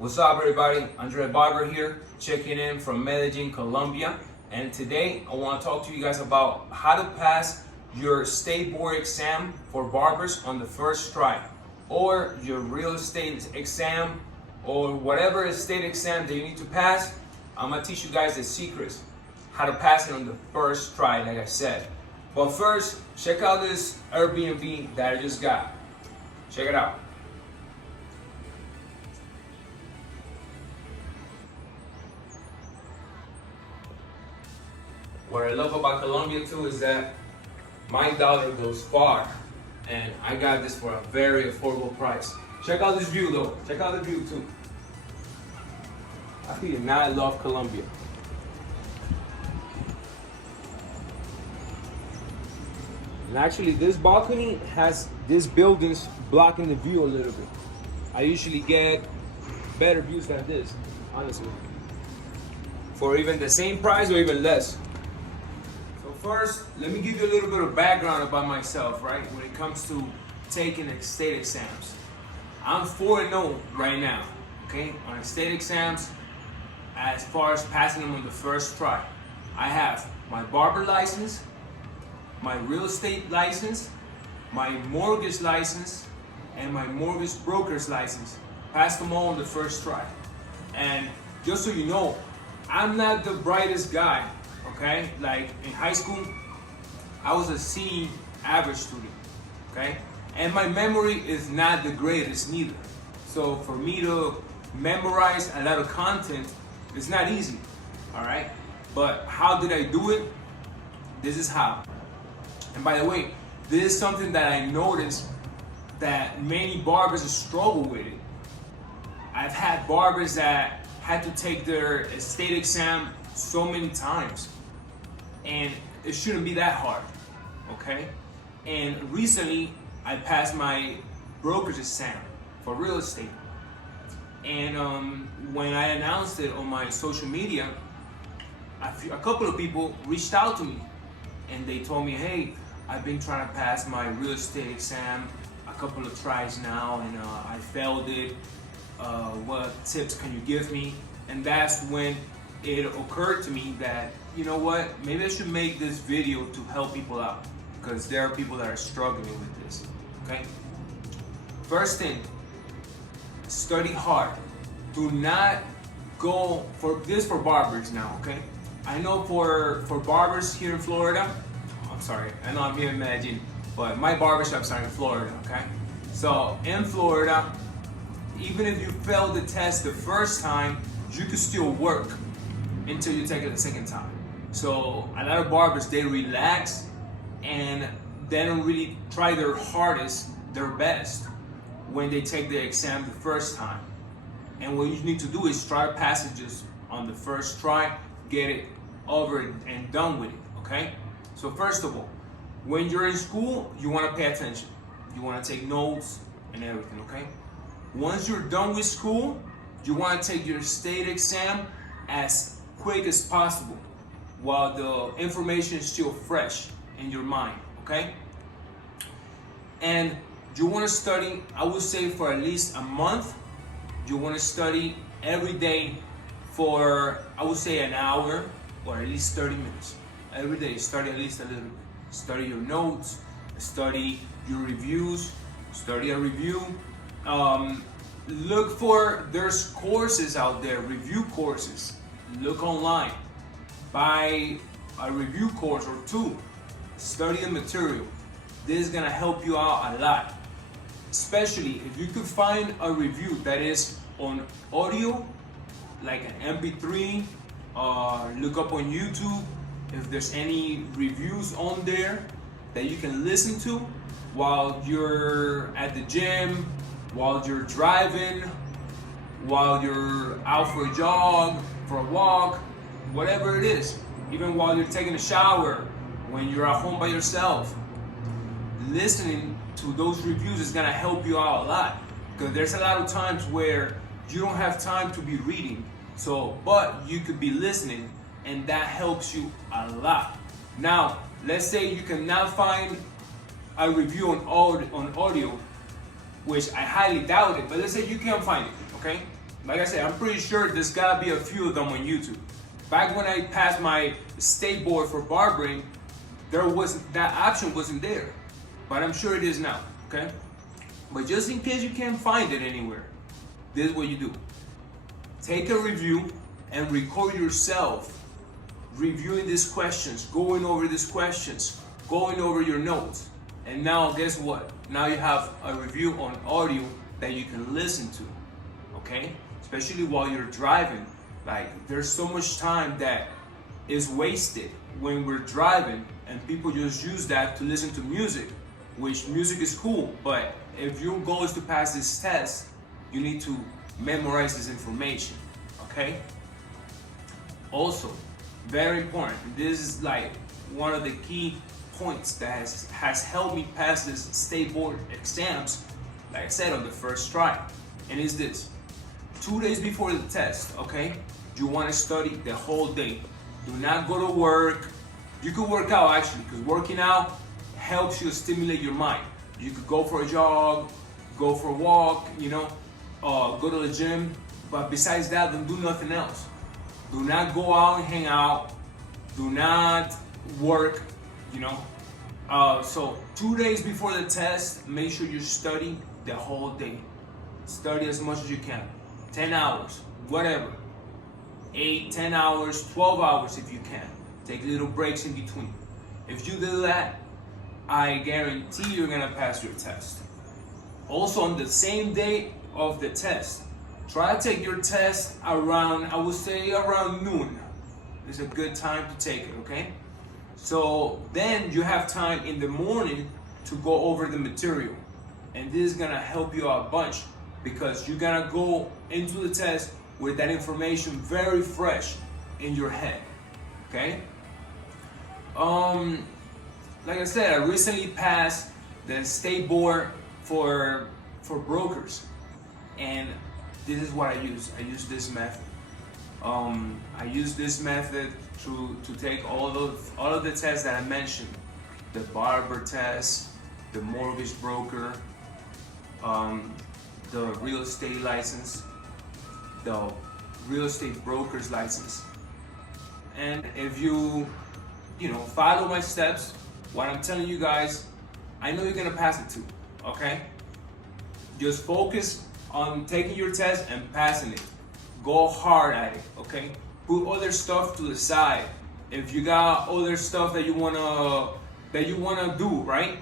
What's up, everybody? Andre Barber here, checking in from Medellin, Colombia. And today I want to talk to you guys about how to pass your state board exam for barbers on the first try, or your real estate exam, or whatever state exam that you need to pass. I'm gonna teach you guys the secrets, how to pass it on the first try, like I said. But first, check out this Airbnb that I just got. Check it out. What I love about Colombia too is that my dollar goes far, and I got this for a very affordable price. Check out this view though. Check out the view too. I do not love Colombia. And actually, this balcony has these buildings blocking the view a little bit. I usually get better views than this, honestly, for even the same price or even less. So first, let me give you a little bit of background about myself, right? When it comes to taking state exams, I'm 4-0 right now, okay, on state exams. As far as passing them on the first try, I have my barber license, my real estate license, my mortgage license, and my mortgage broker's license. Passed them all on the first try. And just so you know, I'm not the brightest guy, okay? Like in high school, I was a C average student, okay? And my memory is not the greatest neither. So for me to memorize a lot of content, it's not easy, all right? But how did I do it? This is how. And by the way, this is something that I noticed that many barbers struggle with it. I've had barbers that had to take their state exam so many times, and it shouldn't be that hard, okay? And recently, I passed my broker's exam for real estate. And when I announced it on my social media, a couple of people reached out to me and they told me, hey, I've been trying to pass my real estate exam a couple of tries now, and I failed it. What tips can you give me? And that's when it occurred to me that, you know what, maybe I should make this video to help people out, because there are people that are struggling with this, okay? First thing, study hard. Do not go for this for barbers now, okay? I know for barbers here in Florida, I'm sorry, I know I'm here in Medellin, but my barbershops are in Florida, okay? So in Florida, even if you fail the test the first time, you can still work until you take it the second time. So a lot of barbers, they relax and they don't really try their hardest, their best, when they take the exam the first time. And what you need to do is try passages on the first try, get it over and done with it, okay? So first of all, when you're in school, you want to pay attention. You want to take notes and everything, okay? Once you're done with school, you want to take your state exam as quick as possible while the information is still fresh in your mind, okay? And you want to study, I would say, for at least a month. You want to study every day for, I would say, an hour or at least 30 minutes. Every day, study at least a little bit. Study your notes, study your reviews, study a review. Look for, there's courses out there, review courses. Look online. Buy a review course or two. Study the material. This is going to help you out a lot. Especially if you could find a review that is on audio, like an MP3, look up on YouTube if there's any reviews on there that you can listen to while you're at the gym, while you're driving, while you're out for a jog, for a walk, whatever it is. Even while you're taking a shower, when you're at home by yourself. Listening to those reviews is gonna help you out a lot, because there's a lot of times where you don't have time to be reading. So, but you could be listening, and that helps you a lot. Now, let's say you cannot find a review on audio, which I highly doubt it, but let's say you can't find it, okay? like I said, I'm pretty sure there's gotta be a few of them on YouTube. Back when I passed my state board for barbering, that option wasn't there, but I'm sure it is now. Okay, but just in case you can't find it anywhere, this is what you do: take a review and record yourself reviewing these questions, going over these questions, going over your notes. And now guess what? Now you have a review on audio that you can listen to, okay? Especially while you're driving. Like, there's so much time that is wasted when we're driving, and people just use that to listen to music, which music is cool, but if your goal is to pass this test, you need to memorize this information, okay? Also, very important, this is like one of the key points that has helped me pass this state board exams, like I said, on the first try. And it's this: 2 days before the test, okay, you want to study the whole day. Do not go to work. You could work out actually, because working out helps you stimulate your mind. You could go for a jog, go for a walk, go to the gym, but besides that, don't do nothing else. Do not go out and hang out. Do not work, So 2 days before the test, make sure you study the whole day. Study as much as you can. 10 hours, whatever. 8, 10 hours, 12 hours if you can. Take little breaks in between. If you do that, I guarantee you're gonna pass your test. Also, on the same day of the test, try to take your test around, I would say around noon. It's a good time to take it, okay? So then you have time in the morning to go over the material. And this is gonna help you out a bunch, because you're gonna go into the test with that information very fresh in your head, okay? Like I said, I recently passed the state board for brokers, and this is what I use. I use this method. I use this method to take all of the tests that I mentioned: the barber test, the mortgage broker, the real estate license, the real estate broker's license. And if you follow my steps, what I'm telling you guys, I know you're gonna pass it too, okay? Just focus on taking your test and passing it. Go hard at it, okay? Put other stuff to the side. If you got other stuff that you wanna do, right?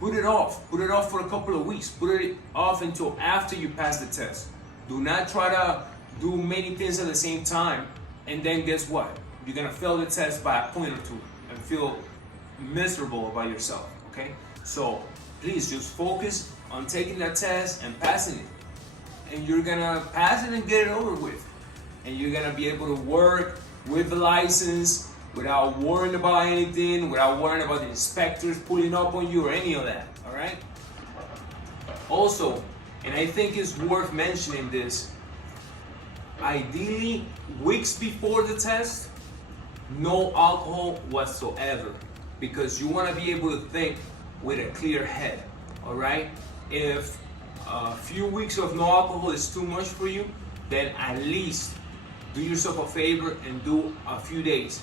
Put it off. Put it off for a couple of weeks. Put it off until after you pass the test. Do not try to do many things at the same time, and then guess what? You're gonna fail the test by a point or two and feel miserable about yourself, okay? So please just focus on taking that test and passing it. And you're gonna pass it and get it over with. And you're gonna be able to work with the license without worrying about anything, without worrying about the inspectors pulling up on you or any of that, all right? Also, and I think it's worth mentioning this, ideally, weeks before the test, no alcohol whatsoever, because you want to be able to think with a clear head, all right? If a few weeks of no alcohol is too much for you, then at least do yourself a favor and do a few days,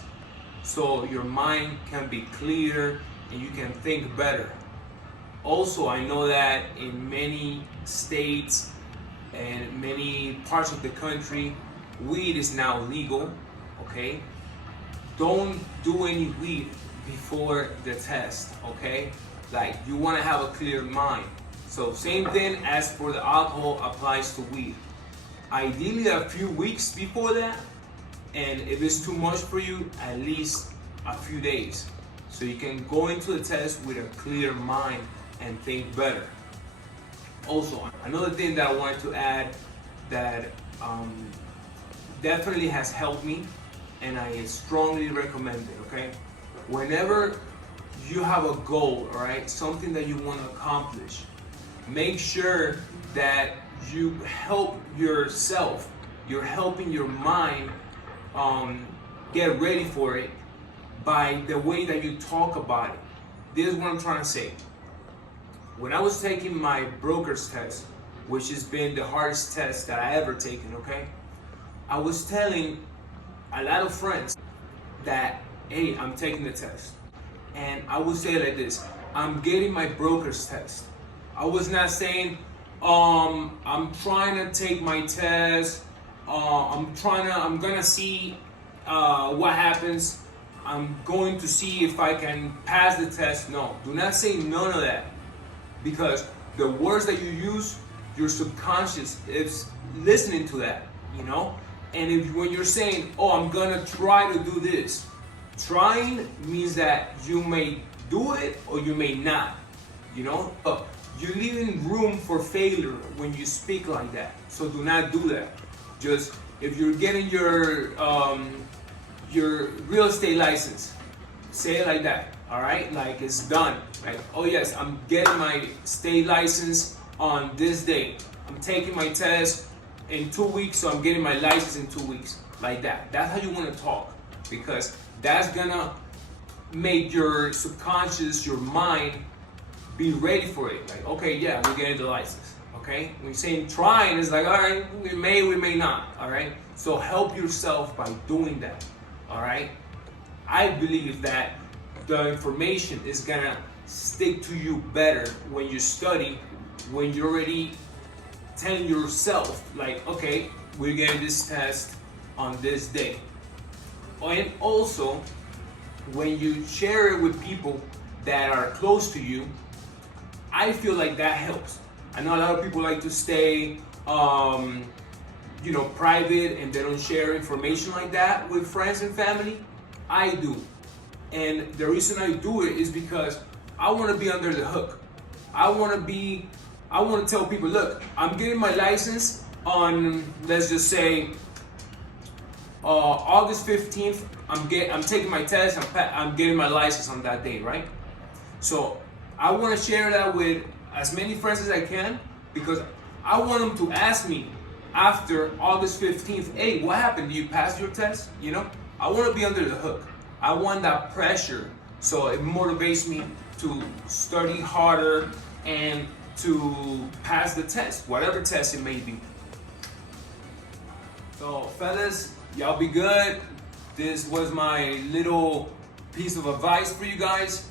so your mind can be clear and you can think better. Also, I know that in many states and many parts of the country, weed is now legal, okay? Don't do any weed before the test, okay? Like, you wanna have a clear mind. So same thing as for the alcohol applies to weed. Ideally a few weeks before that, and if it's too much for you, at least a few days, so you can go into the test with a clear mind and think better. Also, another thing that I wanted to add that definitely has helped me, and I strongly recommend it, okay? Whenever you have a goal, all right, something that you want to accomplish, make sure that you help yourself, you're helping your mind get ready for it by the way that you talk about it. This is what I'm trying to say. When I was taking my broker's test, which has been the hardest test that I ever taken, okay? I was telling a lot of friends that, hey, I'm taking the test. And I would say like this, I'm getting my broker's test. I was not saying, I'm trying to take my test, I'm gonna see what happens. I'm going to see if I can pass the test. No, do not say none of that. Because the words that you use, your subconscious is listening to that, you know? And if when you're saying, oh, I'm gonna try to do this, trying means that you may do it or you may not, you know? You're leaving room for failure when you speak like that. So do not do that. Just, if you're getting your real estate license, say it like that, all right? Like it's done. Like, oh yes, I'm getting my state license on this day. I'm taking my test in 2 weeks, so I'm getting my license in 2 weeks. Like that. That's how you want to talk, because that's gonna make your subconscious, your mind, be ready for it. Like, okay, yeah, we're getting the license. Okay? When you're saying trying, it's like, all right, we may not. All right? So help yourself by doing that. All right? I believe that the information is gonna stick to you better when you study, when you're already telling yourself, like, okay, we're getting this test on this day. And also, when you share it with people that are close to you, I feel like that helps. I know a lot of people like to stay, private, and they don't share information like that with friends and family. I do. And the reason I do it is because I want to be under the hook. I want to tell people, look, I'm getting my license on, let's just say, August 15th. I'm taking my test. I'm getting my license on that day, right? So I want to share that with as many friends as I can, because I want them to ask me after August 15th, hey, what happened? Did you pass your test? You know, I want to be under the hook. I want that pressure, so it motivates me to study harder and to pass the test, whatever test it may be. So fellas, y'all be good. This was my little piece of advice for you guys.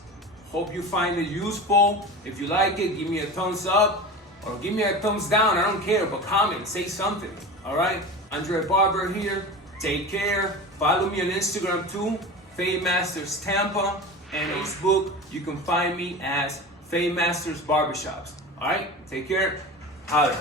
Hope you find it useful. If you like it, give me a thumbs up or give me a thumbs down. I don't care, but comment, say something. All right? Andre Barber here. Take care. Follow me on Instagram too, Fade Masters Tampa, and Facebook. You can find me as Fade Masters Barbershops. All right? Take care. Holla.